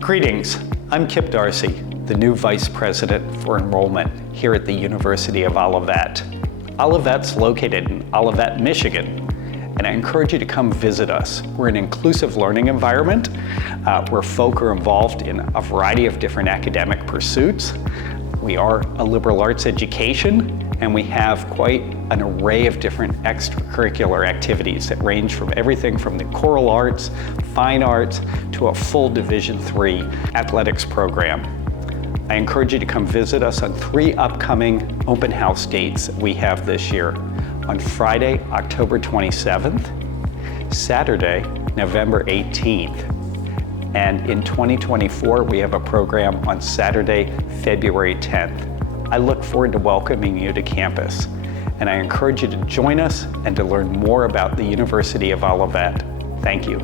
Greetings, I'm Kip Darcy, the new Vice President for Enrollment here at the University of Olivet. Olivet's located in Olivet, Michigan, and I encourage you to come visit us. We're an inclusive learning environment where folk are involved in a variety of different academic pursuits. We are a liberal arts education, and we have quite an array of different extracurricular activities that range from everything from the choral arts, fine arts, to a full Division III athletics program. I encourage you to come visit us on 3 upcoming open house dates that we have this year. On Friday, October 27th, Saturday, November 18th, and in 2024, we have a program on Saturday, February 10th. I look forward to welcoming you to campus, and I encourage you to join us and to learn more about the University of Olivet. Thank you.